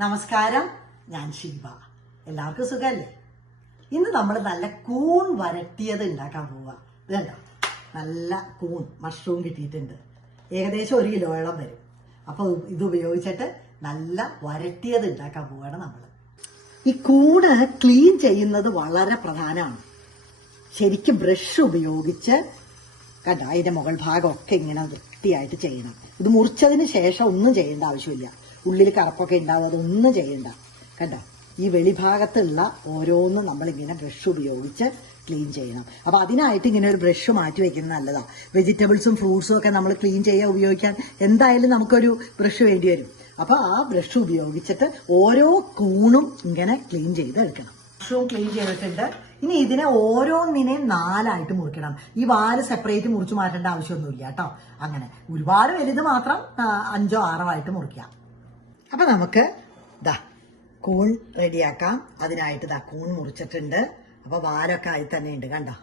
നമസ്കാരം, ഞാൻ ശിവ. എല്ലാവർക്കും സുഖല്ലേ? ഇന്ന് നമ്മൾ നല്ല കൂൺ വരട്ടിയത് ഉണ്ടാക്കാൻ പോവുക. ഇത് കണ്ടോ, നല്ല കൂൺ മഷ്റൂം കിട്ടിയിട്ടുണ്ട്. ഏകദേശം 1 കിലോയോളം വരും. അപ്പോൾ ഇത് ഉപയോഗിച്ചിട്ട് നല്ല വരട്ടിയത് ഉണ്ടാക്കാൻ പോവുകയാണ് നമ്മൾ. ഈ കൂണ് ക്ലീൻ ചെയ്യുന്നത് വളരെ പ്രധാനമാണ്. ശരിക്കും ബ്രഷ് ഉപയോഗിച്ച് കണ്ടോ, അതിന്റെ മുകൾ ഭാഗമൊക്കെ ഇങ്ങനെ വൃത്തിയായിട്ട് ചെയ്യണം. ഇത് മുറിച്ചതിന് ശേഷം ഒന്നും ചെയ്യേണ്ട ആവശ്യമില്ല. ഉള്ളിൽ കറുപ്പൊക്കെ ഉണ്ടാവും, അതൊന്നും ചെയ്യണ്ട. കണ്ടോ, ഈ വെളിഭാഗത്തുള്ള ഓരോന്നും നമ്മളിങ്ങനെ ബ്രഷ് ഉപയോഗിച്ച് ക്ലീൻ ചെയ്യണം. അപ്പൊ അതിനായിട്ട് ഇങ്ങനെ ഒരു ബ്രഷ് മാറ്റി വെക്കുന്നത് നല്ലതാണ്. വെജിറ്റബിൾസും ഫ്രൂട്ട്സും ഒക്കെ നമ്മൾ ക്ലീൻ ചെയ്യാൻ ഉപയോഗിക്കാൻ എന്തായാലും നമുക്കൊരു ബ്രഷ് വേണ്ടി വരും. അപ്പൊ ആ ബ്രഷ് ഉപയോഗിച്ചിട്ട് ഓരോ കൂണും ഇങ്ങനെ ക്ലീൻ ചെയ്ത് എടുക്കണം. മഷ്റൂം ക്ലീൻ ചെയ്തിട്ടുണ്ട്. ഇനി ഇതിനെ ഓരോന്നിനെയും 4 ആയിട്ട് മുറിക്കണം. ഈ വാല് സെപ്പറേറ്റ് മുറിച്ച് മാറ്റേണ്ട ആവശ്യമൊന്നുമില്ല കേട്ടോ. അങ്ങനെ ഒരുപാട് വലുത് മാത്രം 5ഓ 6ഓ ആയിട്ട് മുറിക്കാം. അപ്പൊ നമുക്ക് കൂൺ റെഡിയാക്കാം. അതിനായിട്ട് കൂൺ മുറിച്ചിട്ടുണ്ട്. അപ്പൊ വാലൊക്കെ ആയി തന്നെ ഉണ്ട്. കണ്ടോ,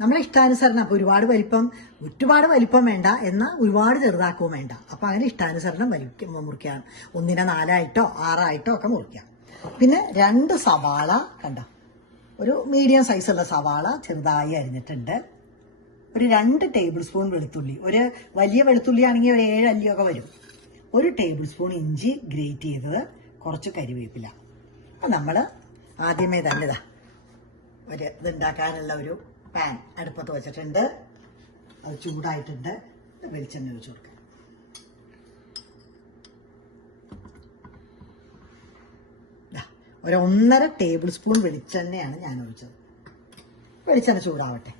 നമ്മളെ ഇഷ്ടാനുസരണം. അപ്പൊ ഒരുപാട് വലിപ്പം വേണ്ട, എന്നാൽ ഒരുപാട് ചെറുതാക്കുകയും വേണ്ട. അപ്പൊ അങ്ങനെ ഇഷ്ടാനുസരണം മുറിക്കാം. 1നെ 4 ആയിട്ടോ 6 ആയിട്ടോ ഒക്കെ മുറിക്കാം. പിന്നെ 2 സവാള, കണ്ടോ, ഒരു മീഡിയം സൈസുള്ള സവാള ചെറുതായി അരിഞ്ഞിട്ടുണ്ട്. ഒരു 2 ടേബിൾ സ്പൂൺ വെളുത്തുള്ളി. ഒരു വലിയ വെളുത്തുള്ളി ആണെങ്കിൽ ഒരു 7 അല്ലിയൊക്കെ വരും. 1 ടേബിൾ സ്പൂൺ ഇഞ്ചി ഗ്രേറ്റ് ചെയ്തത്, കുറച്ച് കരിവേപ്പില. അപ്പം നമ്മൾ ആദ്യമേ തന്നെ ഒരു ഇതുണ്ടാക്കാനുള്ള ഒരു പാൻ അടുപ്പത്ത് വെച്ചിട്ടുണ്ട്. അത് ചൂടായിട്ടുണ്ട്. വെളിച്ചെണ്ണ ഒഴിച്ച് കൊടുക്കാം. ഒരു 1.5 ടേബിൾ സ്പൂൺ വെളിച്ചെണ്ണയാണ് ഞാൻ ഒഴിച്ചത്. വെളിച്ചെണ്ണ ചൂടാവട്ടെ.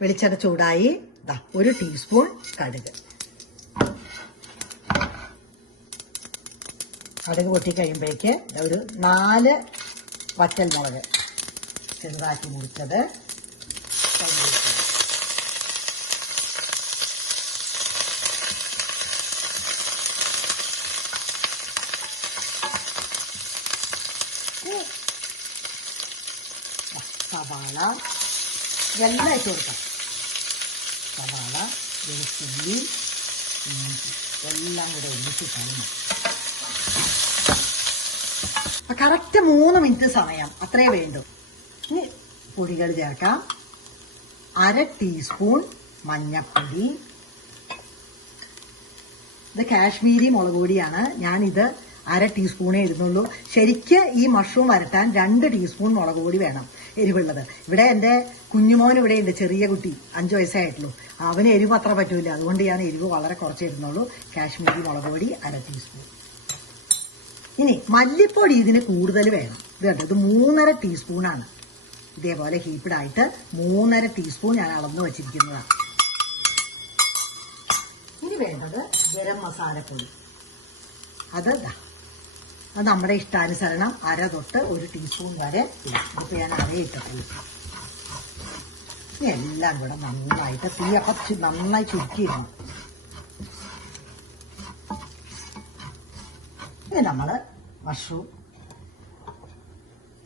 വെളിച്ചെണ്ണ ചൂടായി. 1 ടീസ്പൂൺ കടുക്. കടുക് പൊട്ടി കഴിയുമ്പോഴേക്ക് ഒരു 4 വറ്റൽ മുളക് ചെറുതാക്കി മുറിച്ചത്, സവാള എല്ലാം ഇട്ട് കൊടുക്കാം. സവാള, വെളുത്തുള്ളി, ഇഞ്ചി എല്ലാം കൂടെ ഒന്നിച്ചിട്ടാണ്. കറക്റ്റ് 3 മിനിറ്റ് സമയം അത്രേ വേണ്ടു. ഇനി പൊടികൾ ചേർക്കാം. 1/2 ടീസ്പൂൺ മഞ്ഞൾപ്പൊടി. ഇത് കാശ്മീരി മുളക് പൊടിയാണ്. ഞാനിത് 1/2 ടീസ്പൂണേ ഇടുന്നുള്ളൂ. ശരിക്ക് ഈ മഷ്റൂം വരട്ടാൻ 2 ടീസ്പൂൺ മുളക് പൊടി വേണം, എരിവുള്ളത്. ഇവിടെ എൻ്റെ കുഞ്ഞുമോൻ ഇവിടെ ഉണ്ട്, ചെറിയ കുട്ടി, 5 വയസ്സായിട്ടുള്ളൂ. അവന് എരിവ് അത്ര പറ്റൂല. അതുകൊണ്ട് ഞാൻ എരിവ് വളരെ കുറച്ച് ഇടുന്നുള്ളൂ. കാശ്മീരി മുളക് പൊടി 1/2 ടീസ്പൂൺ. ഇനി മല്ലിപ്പൊടി ഇതിന് കൂടുതൽ വേണം. ഇത് കണ്ടോ, ഇത് 3.5 ടീസ്പൂണാണ്. ഇതേപോലെ ഹീപ്പിഡായിട്ട് 3.5 ടീസ്പൂൺ ഞാൻ അളന്ന് വെച്ചിരിക്കുന്നതാണ്. ഇനി വേണ്ടത് ഗരം മസാലപ്പൊടി. അത് നമ്മുടെ ഇഷ്ടാനുസരണം 1/2 തൊട്ട് 1 ടീസ്പൂൺ വരെ ഇടാം. ഇതിപ്പോൾ ഞാൻ 1/2 ഇട്ടിട്ടുള്ളൂ. ഇനി എല്ലാം കൂടെ നന്നായിട്ട് തീയൊക്കെ നന്നായി ചുരുക്കിയിടണം. ഇനി നമ്മൾ മഷ്റൂം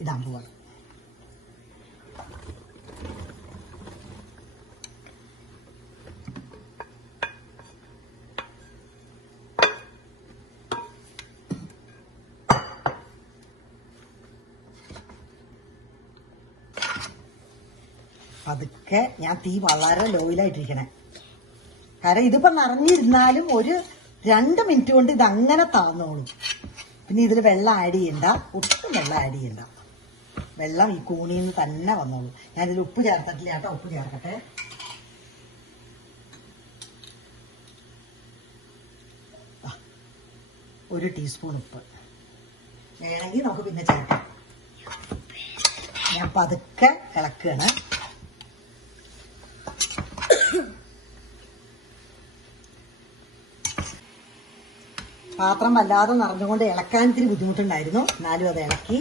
ഇടാൻ പോവാണ്. പതുക്കെ ഞാൻ തീ വളരെ ലോയിലായിട്ടിരിക്കണേ. കാരണം ഇതിപ്പോ നിറഞ്ഞിരുന്നാലും ഒരു 2 മിനിറ്റ് കൊണ്ട് ഇത് അങ്ങനെ താന്നോളും. പിന്നെ ഇതിൽ വെള്ളം ആഡ് ചെയ്യണ്ട, ഒട്ടും വെള്ളം ആഡ് ചെയ്യണ്ട. വെള്ളം ഈ കൂണിൽ നിന്ന് തന്നെ വന്നോളൂ. ഞാനിതിൽ ഉപ്പ് ചേർത്തിട്ടില്ല കേട്ടോ. ഉപ്പ് ചേർക്കട്ടെ. ഒരു ടീസ്പൂൺ ഉപ്പ് വേണമെങ്കിൽ നമുക്ക് പിന്നെ ചേർക്കാം. ഞാൻ പതുക്കെ ഇളക്കുകയാണ്. പാത്രം വല്ലാതെ നിറഞ്ഞുകൊണ്ട് ഇളക്കാൻ ഇത്തിരി ബുദ്ധിമുട്ടുണ്ടായിരുന്നു. എന്നാലും അത് ഇളക്കി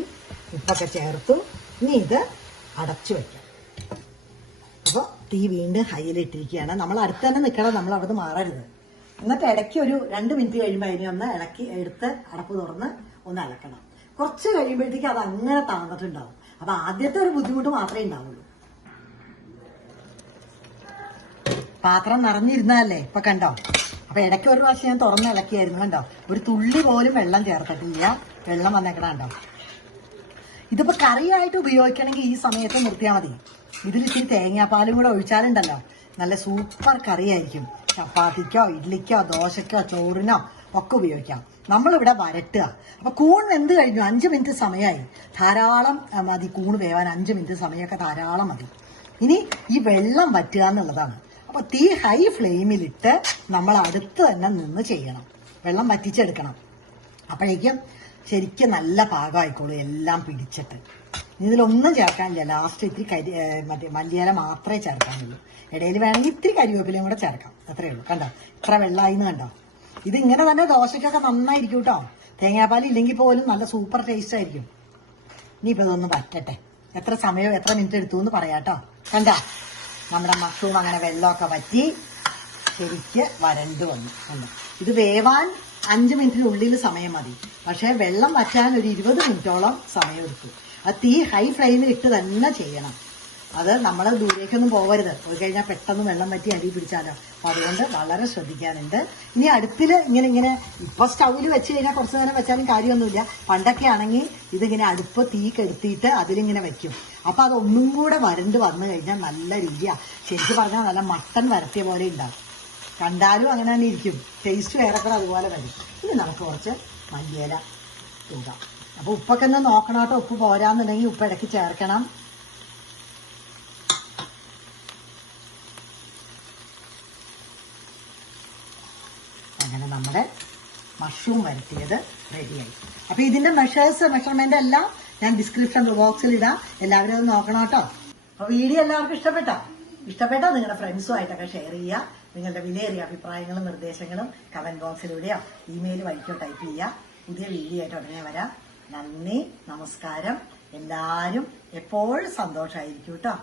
ഉപ്പൊക്കെ ചേർത്തു. ഇനി ഇത് അടച്ചു വയ്ക്കാം. അപ്പോൾ തീ വീണ്ടും ഹൈയിലിട്ടിരിക്കുകയാണ്. നമ്മൾ അടുത്ത് തന്നെ നിൽക്കണം, നമ്മൾ അവിടെ നിന്ന് മാറരുത്. എന്നിട്ട് ഇടയ്ക്ക് ഒരു 2 മിനിറ്റ് കഴിയുമ്പോൾ അതിനെ ഒന്ന് ഇളക്കി എടുത്ത് അടപ്പ് തുറന്ന് ഒന്ന് ഇളക്കണം. കുറച്ച് കഴിയുമ്പോഴത്തേക്ക് അത് അങ്ങനെ താന്നിട്ടുണ്ടാവും. അപ്പൊ ആദ്യത്തെ ഒരു ബുദ്ധിമുട്ട് മാത്രമേ ഉണ്ടാവുള്ളൂ. പാത്രം നിറഞ്ഞിരുന്നല്ലേ, ഇപ്പൊ കണ്ടോ, അപ്പൊ ഇടയ്ക്ക് ഒരു പ്രാവശ്യം ഞാൻ തുറന്ന് ഇളക്കിയായിരുന്നു. കണ്ടോ, ഒരു തുള്ളി പോലും വെള്ളം ചേർത്തിട്ടില്ല. വെള്ളം വന്നേക്കണ കണ്ടോ. ഇതിപ്പോ കറിയായിട്ട് ഉപയോഗിക്കണമെങ്കിൽ ഈ സമയത്ത് നിർത്തിയാൽ മതി. ഇതിൽ ഇച്ചിരി തേങ്ങാപ്പാലും കൂടെ ഒഴിച്ചാലുണ്ടല്ലോ നല്ല സൂപ്പർ കറിയായിരിക്കും. ചപ്പാത്തിക്കോ ഇഡ്ലിക്കോ ദോശക്കോ ചോറിനോ ഒക്കെ ഉപയോഗിക്കാം. നമ്മളിവിടെ വരട്ടുക. അപ്പൊ കൂൺ വെന്ത് കഴിഞ്ഞു. 5 മിനിറ്റ് സമയമായി. ധാരാളം മതി കൂൺ വേവാൻ. 5 മിനിറ്റ് സമയമൊക്കെ ധാരാളം മതി. ഇനി ഈ വെള്ളം വറ്റുക എന്നുള്ളതാണ്. അപ്പൊ തീ ഹൈ ഫ്ലെയിമിലിട്ട് നമ്മൾ അടുത്ത് തന്നെ നിന്ന് ചെയ്യണം. വെള്ളം വറ്റിച്ചെടുക്കണം. അപ്പോഴേക്കും ശരിക്കും നല്ല പാകമായിക്കോളൂ, എല്ലാം പിടിച്ചിട്ട്. ഇതിലൊന്നും ചേർക്കാനില്ല. ലാസ്റ്റ് ഇത്തിരി മല്ലിയില മാത്രമേ ചേർക്കാനുള്ളൂ. ഇടയിൽ വേണമെങ്കിൽ ഇത്തിരി കരിവേപ്പിലയും കൂടെ ചേർക്കാം. അത്രയേ ഉള്ളൂ. കണ്ടോ ഇത്ര വെള്ളമായിന്ന് കണ്ടോ. ഇത് ഇങ്ങനെ തന്നെ ദോശയ്ക്കൊക്കെ നന്നായിരിക്കും കേട്ടോ. തേങ്ങാപ്പാൽ ഇല്ലെങ്കിൽ പോലും നല്ല സൂപ്പർ ടേസ്റ്റ് ആയിരിക്കും. ഇനിയിപ്പോൾ ഇതൊന്ന് വറ്റട്ടെ. എത്ര സമയം എത്ര മിനിറ്റ് എടുത്തു എന്ന് പറയാട്ടോ. കണ്ടോ നമ്മുടെ മഷ്റൂം അങ്ങനെ വെള്ളമൊക്കെ വറ്റി ശരിക്ക് വരണ്ട് വന്നു. കണ്ടോ ഇത് വേവാൻ 5 മിനിറ്റിനുള്ളിൽ സമയം മതി. പക്ഷേ വെള്ളം വറ്റാൻ ഒരു 20 മിനിറ്റോളം സമയം എടുത്തു. അത് തീ ഹൈ ഫ്ലെയിമിൽ ഇട്ട് തന്നെ ചെയ്യണം. അത് നമ്മൾ ദൂരേക്കൊന്നും പോകരുത്. പോയി കഴിഞ്ഞാൽ പെട്ടെന്ന് വെള്ളം വറ്റി അടി പിടിച്ചാലോ. അപ്പൊ അതുകൊണ്ട് വളരെ ശ്രദ്ധിക്കാനുണ്ട്. ഇനി അടുപ്പിൽ ഇങ്ങനെ ഇപ്പൊ സ്റ്റൗവിൽ വെച്ച് കഴിഞ്ഞാൽ കുറച്ചു നേരം വെച്ചാലും കാര്യമൊന്നുമില്ല. പണ്ടൊക്കെ ആണെങ്കിൽ ഇതിങ്ങനെ അടുപ്പ് തീ കെടുത്തിയിട്ട് അതിലിങ്ങനെ വെക്കും. അപ്പൊ അതൊന്നും കൂടെ വരണ്ട് വന്നു കഴിഞ്ഞാൽ നല്ല രുചിയാ. ശരിക്കും പറഞ്ഞാൽ നല്ല മട്ടൻ വരട്ടിയ പോലെ ഉണ്ടാവും. കണ്ടാലും അങ്ങനെ തന്നെ ഇരിക്കും. ടേസ്റ്റ് ഏറെക്കുറെ അതുപോലെ വരും. ഇനി നമുക്ക് കുറച്ച് മല്ലിയില തൂകാം. അപ്പൊ ഉപ്പൊക്കെ ഒന്ന് നോക്കണം കേട്ടോ. ഉപ്പ് പോരാന്നുണ്ടെങ്കിൽ ഉപ്പ് ഇടയ്ക്ക് ചേർക്കണം. അങ്ങനെ നമ്മുടെ മഷ്റൂം വരട്ടിയത് റെഡിയായി. അപ്പൊ ഇതിന്റെ മെഷർമെന്റ് എല്ലാം ഞാൻ ഡിസ്ക്രിപ്ഷൻ ബോക്സിൽ ഇടാം. എല്ലാവരും അത് നോക്കണം കേട്ടോ. അപ്പൊ വീഡിയോ എല്ലാവർക്കും ഇഷ്ടപ്പെട്ടാൽ നിങ്ങളുടെ ഫ്രണ്ട്സുമായിട്ടൊക്കെ ഷെയർ ചെയ്യുക. നിങ്ങളുടെ വിലയേറിയ അഭിപ്രായങ്ങളും നിർദ്ദേശങ്ങളും കമന്റ് ബോക്സിലൂടെയോ ഇമെയിൽ വഴിക്കോ ടൈപ്പ് ചെയ്യുക. പുതിയ വീഡിയോ ആയിട്ട് ഉടനെ വരാം. നന്ദി, നമസ്കാരം. എല്ലാവരും എപ്പോഴും സന്തോഷമായിരിക്കും കേട്ടോ.